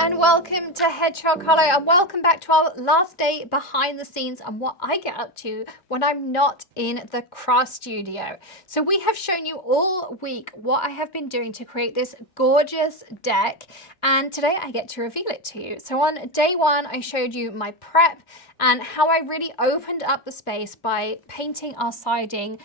and welcome to Hedgehog Hollow, and welcome back to our last day behind the scenes and what I get up to when I'm not in the craft studio. So we have shown you all week what I have been doing to create this gorgeous deck, and today I get to reveal it to you. So on day one, I showed you my prep and how I really opened up the space by painting our siding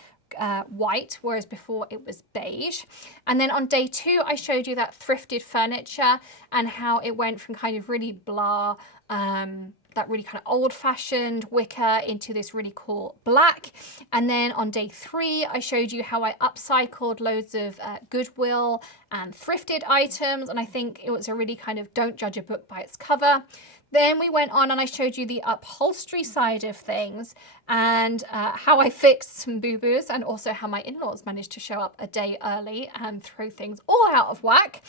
white, whereas before it was beige. And then on day two, I showed you that thrifted furniture and how it went from kind of really blah, that really kind of old-fashioned wicker into this really cool black. And then on day three, I showed you how I upcycled loads of Goodwill and thrifted items, and I think it was a really kind of don't judge a book by its cover. Then we went on and I showed you the upholstery side of things and how I fixed some boo-boos, and also how my in-laws managed to show up a day early and throw things all out of whack.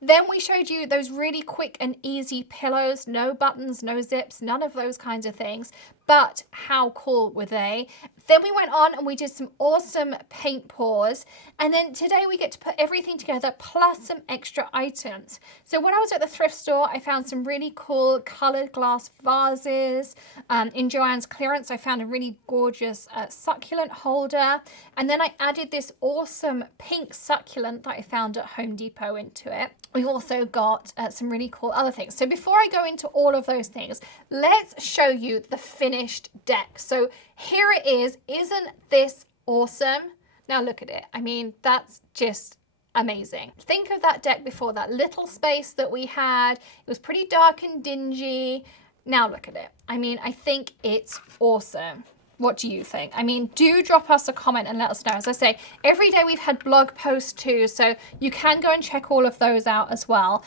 Then we showed you those really quick and easy pillows, no buttons, no zips, none of those kinds of things, but how cool were they? Then we went on and we did some awesome paint pours. And then today we get to put everything together plus some extra items. So when I was at the thrift store, I found some really cool colored glass vases. In Joann's clearance, I found a really gorgeous succulent holder. And then I added this awesome pink succulent that I found at Home Depot into it. We've also got some really cool other things. So before I go into all of those things, let's show you the finished deck. So here it is. Isn't this awesome? Now look at it. I mean, that's just amazing. Think of that deck before, that little space that we had. It was pretty dark and dingy. Now look at it. I mean, I think it's awesome. What do you think? I mean, do drop us a comment and let us know. As I say, every day we've had blog posts too, so you can go and check all of those out as well.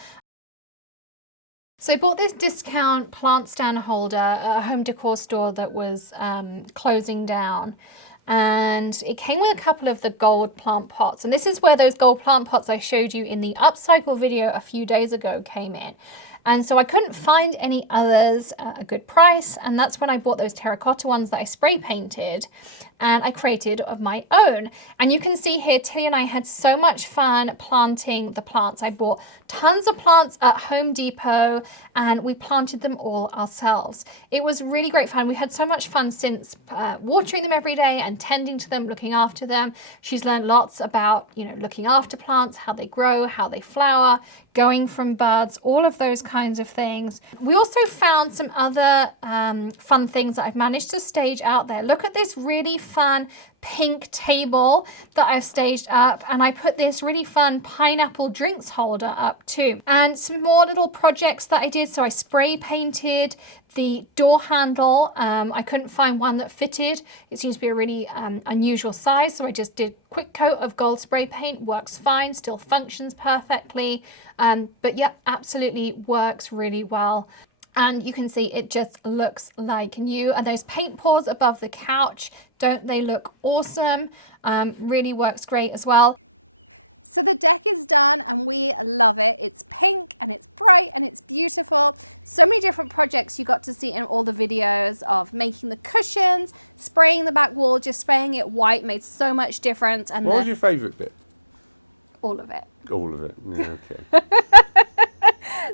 So I bought this discount plant stand holder at a home decor store that was closing down. And it came with a couple of the gold plant pots. And this is where those gold plant pots I showed you in the upcycle video a few days ago came in. And so I couldn't find any others at a good price. And that's when I bought those terracotta ones that I spray painted and I created of my own. And you can see here, Tilly and I had so much fun planting the plants. I bought tons of plants at Home Depot and we planted them all ourselves. It was really great fun. We had so much fun since watering them every day and tending to them, looking after them. She's learned lots about, you know, looking after plants, how they grow, how they flower, going from buds, all of those kinds of things. We also found some other fun things that I've managed to stage out there. Look at this really fun pink table that I've staged up, and I put this really fun pineapple drinks holder up too. And some more little projects that I did. So I spray painted the door handle. I couldn't find one that fitted. It seems to be a really unusual size, so I just did a quick coat of gold spray paint. Works fine, still functions perfectly, but yeah, absolutely works really well. And you can see it just looks like new. And those paint pours above the couch, don't they look awesome? Really works great as well. So the deck is done and we love it. It's pink and it's bright and it's beautiful. So many different projects you got to see in all the videos of making the cushions, spraying the back wall, just spraying it white made so much difference. And what was your favourite bit? All of it. All of it, yeah, okay.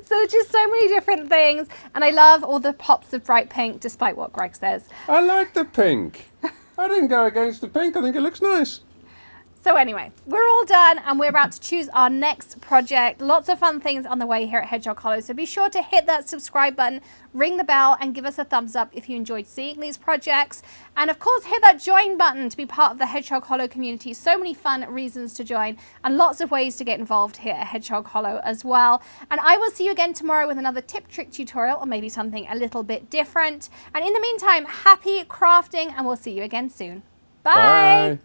So just so many different things. And I love all the pops of bright pink, despite what Greg says. I like the pink. I didn't go against the pink. I think it looks nice. So anyway, we're all done and we're about to choose our next project. Lots of fun things on the way here at Hedgehog Hollow. So be sure to hit that subscribe button, ring the bell, and give us a thumbs up if you enjoyed seeing these projects. And of course, hit that join button to be part of the Hedgehog Hollow community. So many fun reasons to join and lots of ways to get involved here at Hedgehog Hollow as well. And I will see you again tomorrow with another tip trick tutorial, or maybe something a little bit different. And in the meantime, happy crafting, and we'll see you again soon. Bye. Bye.